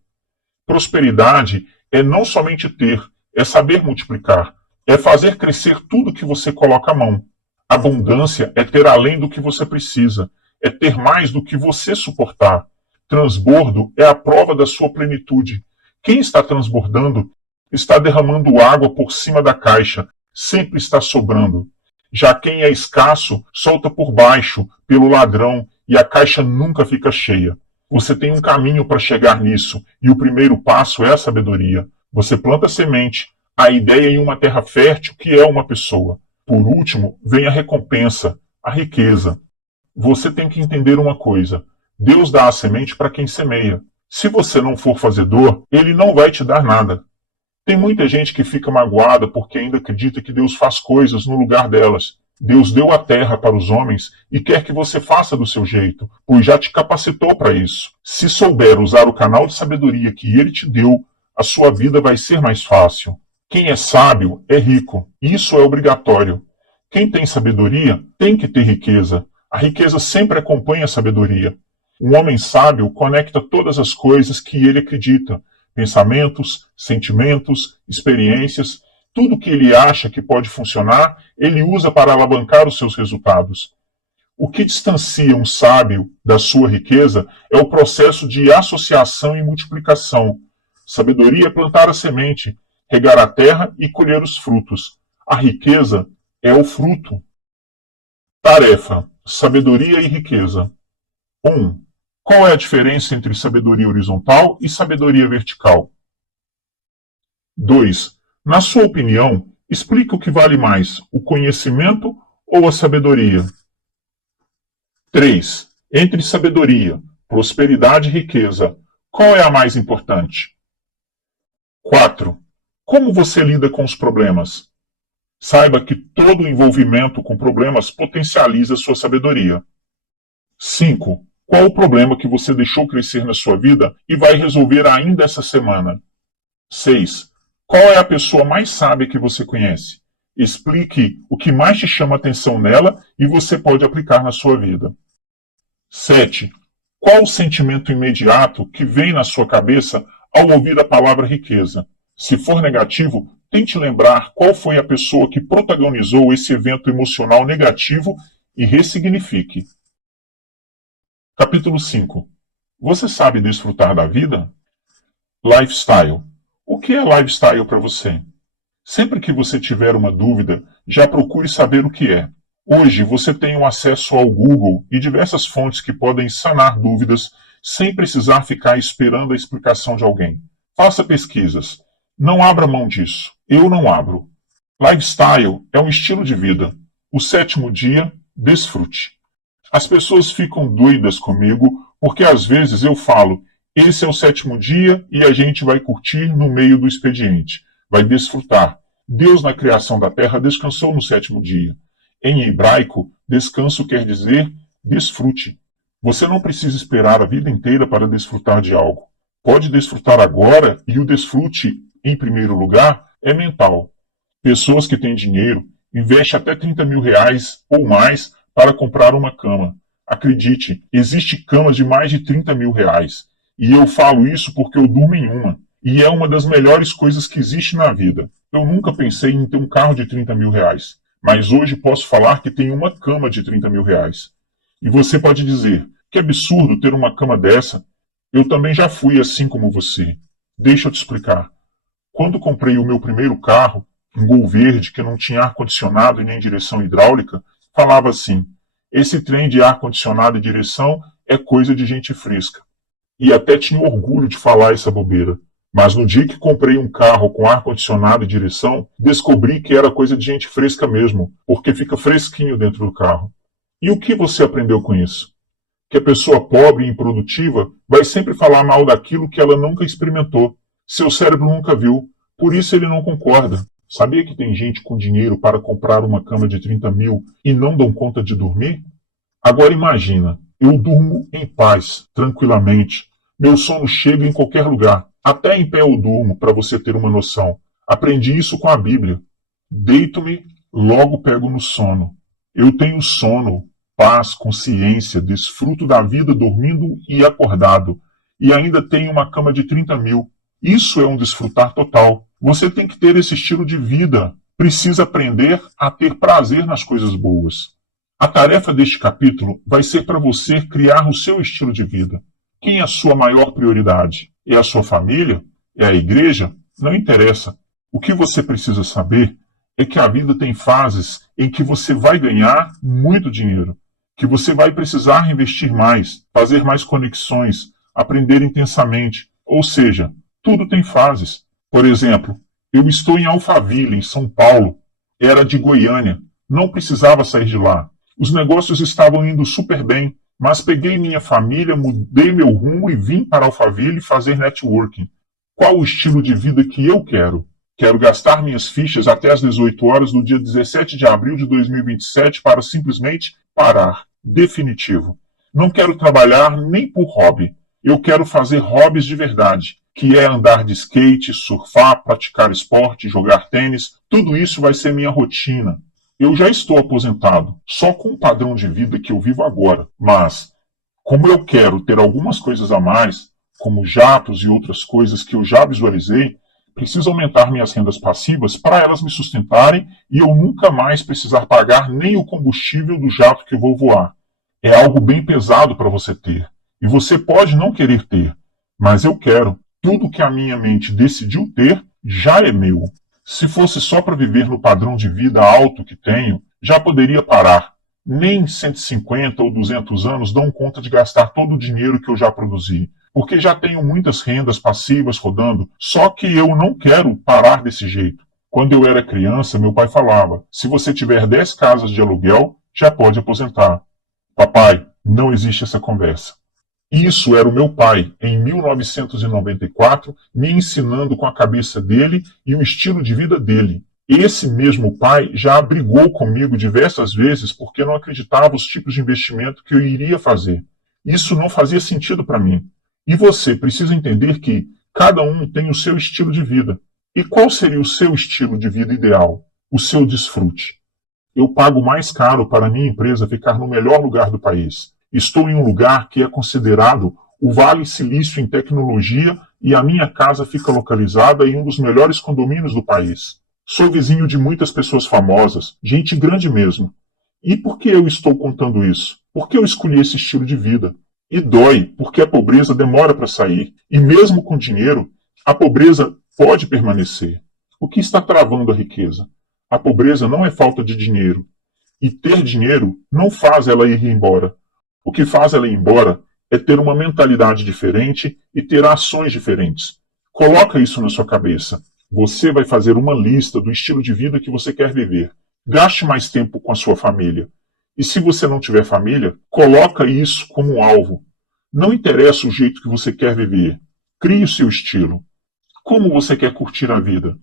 Prosperidade é não somente ter, é saber multiplicar. É fazer crescer tudo que você coloca a mão. Abundância é ter além do que você precisa. É ter mais do que você suportar. Transbordo é a prova da sua plenitude. Quem está transbordando está derramando água por cima da caixa. Sempre está sobrando. Já quem é escasso solta por baixo, pelo ladrão, e a caixa nunca fica cheia. Você tem um caminho para chegar nisso, e o primeiro passo é a sabedoria. Você planta a semente, a ideia em uma terra fértil que é uma pessoa. Por último, vem a recompensa, a riqueza. Você tem que entender uma coisa. Deus dá a semente para quem semeia. Se você não for fazedor, ele não vai te dar nada. Tem muita gente que fica magoada porque ainda acredita que Deus faz coisas no lugar delas. Deus deu a terra para os homens e quer que você faça do seu jeito, pois já te capacitou para isso. Se souber usar o canal de sabedoria que ele te deu, a sua vida vai ser mais fácil. Quem é sábio é rico. Isso é obrigatório. Quem tem sabedoria tem que ter riqueza. A riqueza sempre acompanha a sabedoria. Um homem sábio conecta todas as coisas que ele acredita. Pensamentos, sentimentos, experiências, tudo que ele acha que pode funcionar, ele usa para alavancar os seus resultados. O que distancia um sábio da sua riqueza é o processo de associação e multiplicação. Sabedoria é plantar a semente, regar a terra e colher os frutos. A riqueza é o fruto. Tarefa: sabedoria e riqueza. 1. Qual é a diferença entre sabedoria horizontal e sabedoria vertical? 2. Na sua opinião, explique o que vale mais, o conhecimento ou a sabedoria? 3. Entre sabedoria, prosperidade e riqueza, qual é a mais importante? 4. Como você lida com os problemas? Saiba que todo envolvimento com problemas potencializa sua sabedoria. 5. Qual o problema que você deixou crescer na sua vida e vai resolver ainda essa semana? 6. Qual é a pessoa mais sábia que você conhece? Explique o que mais te chama atenção nela e você pode aplicar na sua vida. 7. Qual o sentimento imediato que vem na sua cabeça ao ouvir a palavra riqueza? Se for negativo, tente lembrar qual foi a pessoa que protagonizou esse evento emocional negativo e ressignifique. Capítulo 5. Você sabe desfrutar da vida? Lifestyle. O que é lifestyle para você? Sempre que você tiver uma dúvida, já procure saber o que é. Hoje você tem um acesso ao Google e diversas fontes que podem sanar dúvidas sem precisar ficar esperando a explicação de alguém. Faça pesquisas. Não abra mão disso. Eu não abro. Lifestyle é um estilo de vida. O sétimo dia, desfrute. As pessoas ficam doidas comigo porque às vezes eu falo, esse é o sétimo dia e a gente vai curtir no meio do expediente. Vai desfrutar. Deus na criação da terra descansou no sétimo dia. Em hebraico, descanso quer dizer desfrute. Você não precisa esperar a vida inteira para desfrutar de algo. Pode desfrutar agora e o desfrute, em primeiro lugar, é mental. Pessoas que têm dinheiro investem até 30 mil reais ou mais para comprar uma cama. Acredite, existe camas de mais de 30 mil reais. E eu falo isso porque eu durmo em uma. E é uma das melhores coisas que existe na vida. Eu nunca pensei em ter um carro de 30 mil reais. Mas hoje posso falar que tenho uma cama de 30 mil reais. E você pode dizer, que absurdo ter uma cama dessa. Eu também já fui assim como você. Deixa eu te explicar. Quando comprei o meu primeiro carro, um Gol verde que não tinha ar-condicionado e nem direção hidráulica, falava assim, esse trem de ar-condicionado e direção é coisa de gente fresca. E até tinha orgulho de falar essa bobeira. Mas no dia que comprei um carro com ar-condicionado e direção, descobri que era coisa de gente fresca mesmo, porque fica fresquinho dentro do carro. E o que você aprendeu com isso? Que a pessoa pobre e improdutiva vai sempre falar mal daquilo que ela nunca experimentou. Seu cérebro nunca viu, por isso ele não concorda. Sabia que tem gente com dinheiro para comprar uma cama de 30 mil e não dão conta de dormir? Agora imagina, eu durmo em paz, tranquilamente. Meu sono chega em qualquer lugar. Até em pé eu durmo, para você ter uma noção. Aprendi isso com a Bíblia. Deito-me, logo pego no sono. Eu tenho sono, paz, consciência, desfruto da vida dormindo e acordado. E ainda tenho uma cama de 30 mil. Isso é um desfrutar total. Você tem que ter esse estilo de vida. Precisa aprender a ter prazer nas coisas boas. A tarefa deste capítulo vai ser para você criar o seu estilo de vida. Quem é a sua maior prioridade? É a sua família? É a igreja? Não interessa. O que você precisa saber é que a vida tem fases em que você vai ganhar muito dinheiro, que você vai precisar investir mais, fazer mais conexões, aprender intensamente. Ou seja, tudo tem fases. Por exemplo, eu estou em Alphaville, em São Paulo. Era de Goiânia. Não precisava sair de lá. Os negócios estavam indo super bem. Mas peguei minha família, mudei meu rumo e vim para Alphaville fazer networking. Qual o estilo de vida que eu quero? Quero gastar minhas fichas até às 18 horas do dia 17 de abril de 2027 para simplesmente parar. Definitivo. Não quero trabalhar nem por hobby. Eu quero fazer hobbies de verdade, que é andar de skate, surfar, praticar esporte, jogar tênis. Tudo isso vai ser minha rotina. Eu já estou aposentado, só com o padrão de vida que eu vivo agora, mas, como eu quero ter algumas coisas a mais, como jatos e outras coisas que eu já visualizei, preciso aumentar minhas rendas passivas para elas me sustentarem e eu nunca mais precisar pagar nem o combustível do jato que vou voar. É algo bem pesado para você ter, e você pode não querer ter, mas eu quero. Tudo que a minha mente decidiu ter já é meu. Se fosse só para viver no padrão de vida alto que tenho, já poderia parar. Nem 150 ou 200 anos dão conta de gastar todo o dinheiro que eu já produzi, porque já tenho muitas rendas passivas rodando, só que eu não quero parar desse jeito. Quando eu era criança, meu pai falava, se você tiver 10 casas de aluguel, já pode aposentar. Papai, não existe essa conversa. Isso era o meu pai, em 1994, me ensinando com a cabeça dele e o estilo de vida dele. Esse mesmo pai já brigou comigo diversas vezes porque não acreditava os tipos de investimento que eu iria fazer. Isso não fazia sentido para mim. E você precisa entender que cada um tem o seu estilo de vida. E qual seria o seu estilo de vida ideal? O seu desfrute. Eu pago mais caro para a minha empresa ficar no melhor lugar do país. Estou em um lugar que é considerado o Vale Silício em tecnologia e a minha casa fica localizada em um dos melhores condomínios do país. Sou vizinho de muitas pessoas famosas, gente grande mesmo. E por que eu estou contando isso? Por que eu escolhi esse estilo de vida? E dói, porque a pobreza demora para sair. E mesmo com dinheiro, a pobreza pode permanecer. O que está travando a riqueza? A pobreza não é falta de dinheiro. E ter dinheiro não faz ela ir embora. O que faz ela ir embora é ter uma mentalidade diferente e ter ações diferentes. Coloca isso na sua cabeça. Você vai fazer uma lista do estilo de vida que você quer viver. Gaste mais tempo com a sua família. E se você não tiver família, coloca isso como um alvo. Não interessa o jeito que você quer viver. Crie o seu estilo. Como você quer curtir a vida?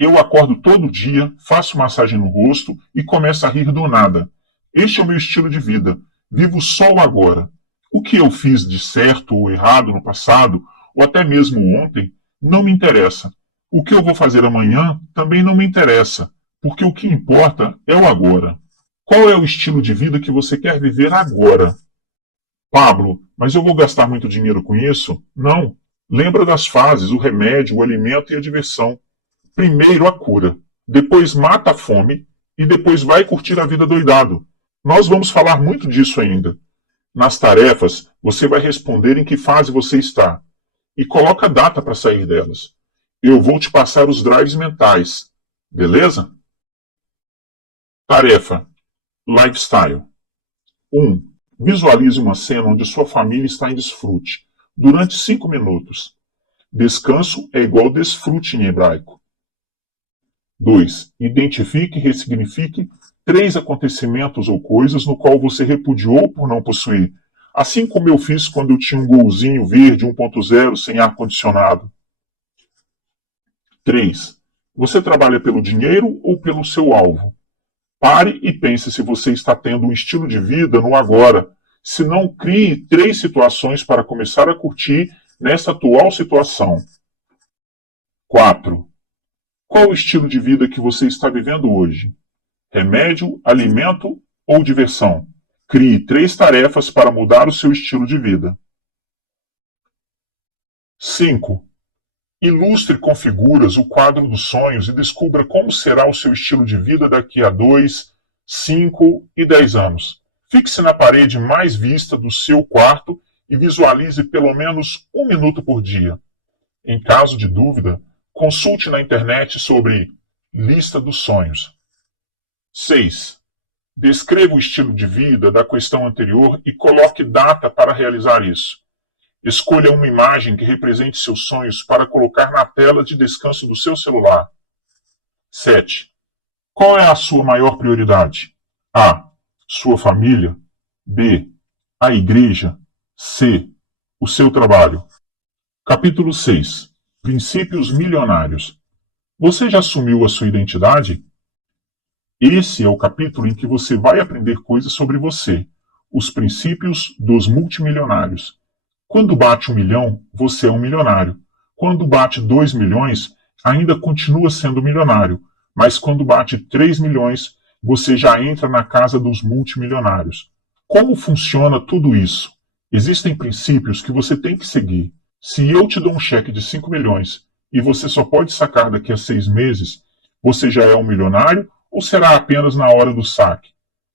Eu acordo todo dia, faço massagem no rosto e começo a rir do nada. Este é o meu estilo de vida. Vivo só o agora. O que eu fiz de certo ou errado no passado, ou até mesmo ontem, não me interessa. O que eu vou fazer amanhã também não me interessa, porque o que importa é o agora. Qual é o estilo de vida que você quer viver agora? Pablo, mas eu vou gastar muito dinheiro com isso? Não. Lembra das fases, o remédio, o alimento e a diversão. Primeiro a cura, depois mata a fome e depois vai curtir a vida doidado. Nós vamos falar muito disso ainda. Nas tarefas, você vai responder em que fase você está e coloca data para sair delas. Eu vou te passar os drives mentais, beleza? Tarefa: Lifestyle. 1. Visualize uma cena onde sua família está em desfrute, durante 5 minutos. Descanso é igual desfrute em hebraico. 2. Identifique e ressignifique 3 acontecimentos ou coisas no qual você repudiou por não possuir, assim como eu fiz quando eu tinha um golzinho verde 1.0 sem ar-condicionado. 3. Você trabalha pelo dinheiro ou pelo seu alvo? Pare e pense se você está tendo um estilo de vida no agora. Se não, crie 3 situações para começar a curtir nessa atual situação. 4. Qual o estilo de vida que você está vivendo hoje? Remédio, alimento ou diversão? Crie 3 tarefas para mudar o seu estilo de vida. 5. Ilustre com figuras o quadro dos sonhos e descubra como será o seu estilo de vida daqui a 2, 5 e 10 anos. Fixe na parede mais vista do seu quarto e visualize pelo menos 1 minuto por dia. Em caso de dúvida, consulte na internet sobre lista dos sonhos. 6. Descreva o estilo de vida da questão anterior e coloque data para realizar isso. Escolha uma imagem que represente seus sonhos para colocar na tela de descanso do seu celular. 7. Qual é a sua maior prioridade? A. Sua família. B. A igreja. C. O seu trabalho. Capítulo 6. Princípios milionários. Você já assumiu a sua identidade? Esse é o capítulo em que você vai aprender coisas sobre você, os princípios dos multimilionários. Quando bate 1 milhão, você é um milionário. Quando bate 2 milhões, ainda continua sendo milionário. Mas quando bate 3 milhões, você já entra na casa dos multimilionários. Como funciona tudo isso? Existem princípios que você tem que seguir. Se eu te dou um cheque de 5 milhões e você só pode sacar daqui a 6 meses, você já é um milionário ou será apenas na hora do saque?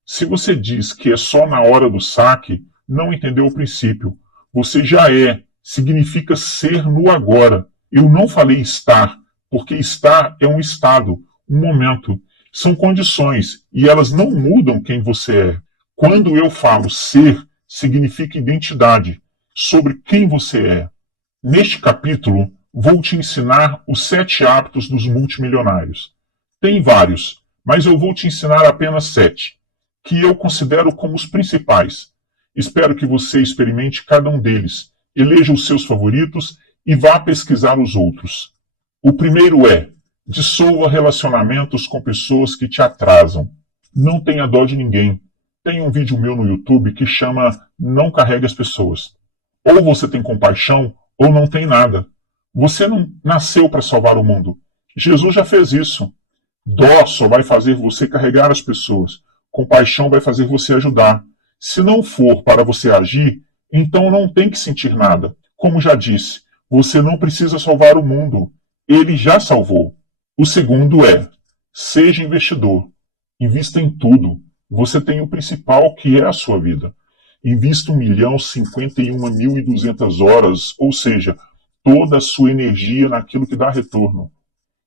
Se você diz que é só na hora do saque, não entendeu o princípio. Você já é, significa ser no agora. Eu não falei estar, porque estar é um estado, um momento. São condições e elas não mudam quem você é. Quando eu falo ser, significa identidade, sobre quem você é. Neste capítulo, vou te ensinar os 7 hábitos dos multimilionários. Tem vários, mas eu vou te ensinar apenas 7, que eu considero como os principais. Espero que você experimente cada um deles, eleja os seus favoritos e vá pesquisar os outros. O primeiro é: dissolva relacionamentos com pessoas que te atrasam. Não tenha dó de ninguém. Tem um vídeo meu no YouTube que chama Não Carregue as Pessoas. Ou você tem compaixão, ou não tem nada. Você não nasceu para salvar o mundo. Jesus já fez isso. Dó só vai fazer você carregar as pessoas. Compaixão vai fazer você ajudar. Se não for para você agir, então não tem que sentir nada. Como já disse, você não precisa salvar o mundo. Ele já salvou. O segundo é: seja investidor. Invista em tudo. Você tem o principal, que é a sua vida. Invista 1.051.200 horas, ou seja, toda a sua energia naquilo que dá retorno.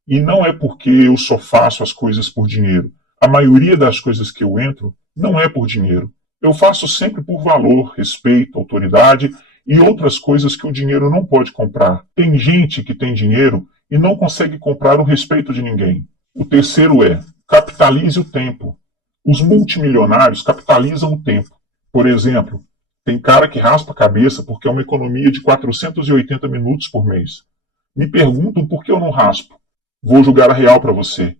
E não é porque eu só faço as coisas por dinheiro. A maioria das coisas que eu entro não é por dinheiro. Eu faço sempre por valor, respeito, autoridade e outras coisas que o dinheiro não pode comprar. Tem gente que tem dinheiro e não consegue comprar o respeito de ninguém. O terceiro é: capitalize o tempo. Os multimilionários capitalizam o tempo. Por exemplo, tem cara que raspa a cabeça porque é uma economia de 480 minutos por mês. Me perguntam por que eu não raspo. Vou jogar a real para você.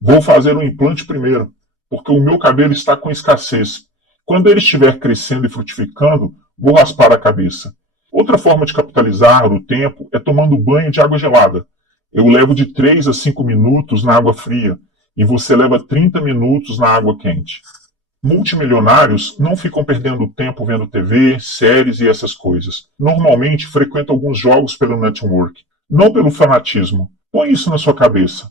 Vou fazer um implante primeiro, porque o meu cabelo está com escassez. Quando ele estiver crescendo e frutificando, vou raspar a cabeça. Outra forma de capitalizar o tempo é tomando banho de água gelada. Eu levo de 3 a 5 minutos na água fria e você leva 30 minutos na água quente. Multimilionários não ficam perdendo tempo vendo TV, séries e essas coisas. Normalmente frequentam alguns jogos pelo network, não pelo fanatismo. Põe isso na sua cabeça.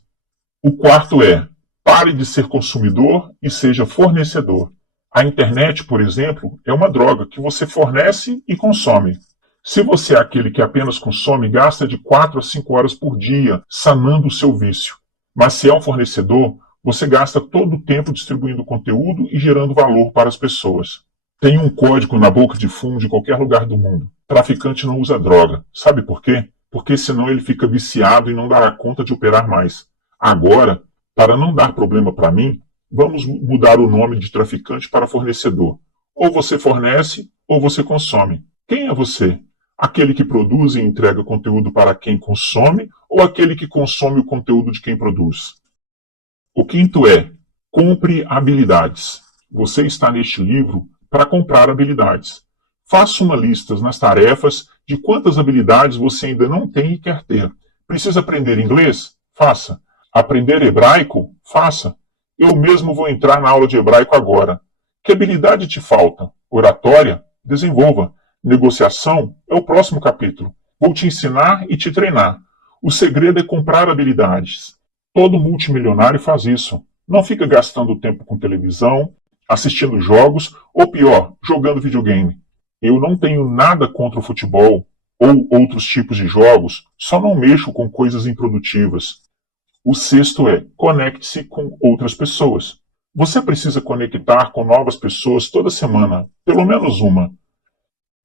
O quarto é: pare de ser consumidor e seja fornecedor. A internet, por exemplo, é uma droga que você fornece e consome. Se você é aquele que apenas consome, gasta de 4 a 5 horas por dia sanando o seu vício. Mas se é um fornecedor, você gasta todo o tempo distribuindo conteúdo e gerando valor para as pessoas. Tem um código na boca de fumo de qualquer lugar do mundo: traficante não usa droga. Sabe por quê? Porque senão ele fica viciado e não dará conta de operar mais. Agora, para não dar problema para mim, vamos mudar o nome de traficante para fornecedor. Ou você fornece, ou você consome. Quem é você? Aquele que produz e entrega conteúdo para quem consome, ou aquele que consome o conteúdo de quem produz? O quinto é: compre habilidades. Você está neste livro para comprar habilidades. Faça uma lista nas tarefas de quantas habilidades você ainda não tem e quer ter. Precisa aprender inglês? Faça. Aprender hebraico? Faça. Eu mesmo vou entrar na aula de hebraico agora. Que habilidade te falta? Oratória? Desenvolva. Negociação? É o próximo capítulo. Vou te ensinar e te treinar. O segredo é comprar habilidades. Todo multimilionário faz isso. Não fica gastando tempo com televisão, assistindo jogos ou, pior, jogando videogame. Eu não tenho nada contra o futebol ou outros tipos de jogos, só não mexo com coisas improdutivas. O sexto é: conecte-se com outras pessoas. Você precisa conectar com novas pessoas toda semana, pelo menos uma.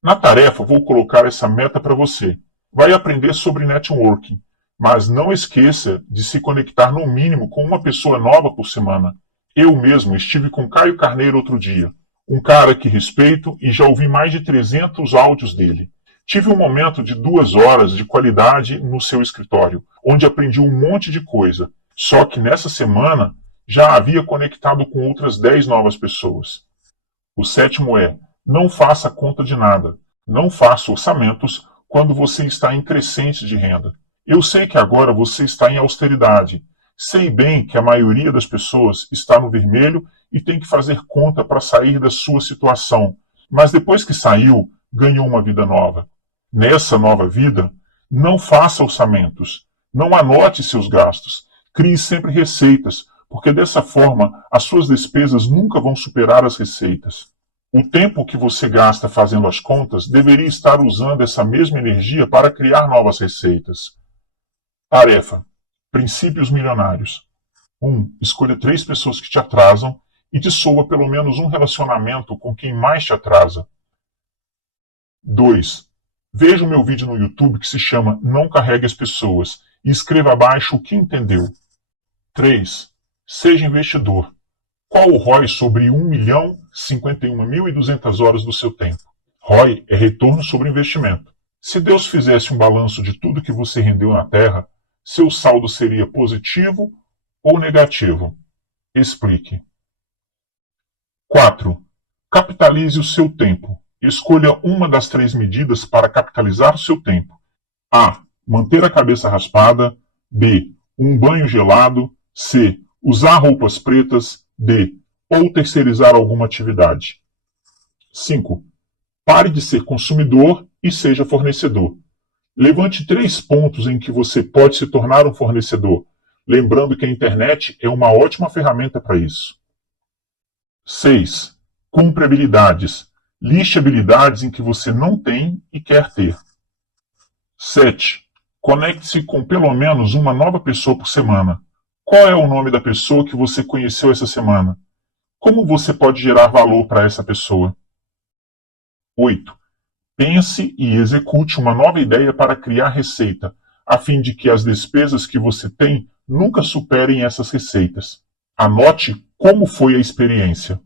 Na tarefa, vou colocar essa meta para você. Vai aprender sobre networking, mas não esqueça de se conectar no mínimo com uma pessoa nova por semana. Eu mesmo estive com Caio Carneiro outro dia, um cara que respeito e já ouvi mais de 300 áudios dele. Tive um momento de 2 horas de qualidade no seu escritório, onde aprendi um monte de coisa. Só que nessa semana já havia conectado com outras 10 novas pessoas. O sétimo é: não faça conta de nada. Não faça orçamentos quando você está em crescente de renda. Eu sei que agora você está em austeridade. Sei bem que a maioria das pessoas está no vermelho e tem que fazer conta para sair da sua situação. Mas depois que saiu, ganhou uma vida nova. Nessa nova vida, não faça orçamentos. Não anote seus gastos. Crie sempre receitas, porque dessa forma as suas despesas nunca vão superar as receitas. O tempo que você gasta fazendo as contas deveria estar usando essa mesma energia para criar novas receitas. Tarefa: princípios milionários. 1. Escolha 3 pessoas que te atrasam e dissolva pelo menos um relacionamento com quem mais te atrasa. 2. Veja o meu vídeo no YouTube que se chama Não Carregue as Pessoas e escreva abaixo o que entendeu. 3. Seja investidor. Qual o ROI sobre 1.051.200 horas do seu tempo? ROI é retorno sobre investimento. Se Deus fizesse um balanço de tudo que você rendeu na Terra, seu saldo seria positivo ou negativo? Explique. 4. Capitalize o seu tempo. Escolha uma das 3 medidas para capitalizar o seu tempo. A. Manter a cabeça raspada. B. Um banho gelado. C. Usar roupas pretas. D. Ou terceirizar alguma atividade. 5. Pare de ser consumidor e seja fornecedor. Levante 3 pontos em que você pode se tornar um fornecedor, lembrando que a internet é uma ótima ferramenta para isso. 6. Cumpre habilidades. Liste habilidades em que você não tem e quer ter. 7. Conecte-se com pelo menos uma nova pessoa por semana. Qual é o nome da pessoa que você conheceu essa semana? Como você pode gerar valor para essa pessoa? 8. Pense e execute uma nova ideia para criar receita, a fim de que as despesas que você tem nunca superem essas receitas. Anote como foi a experiência.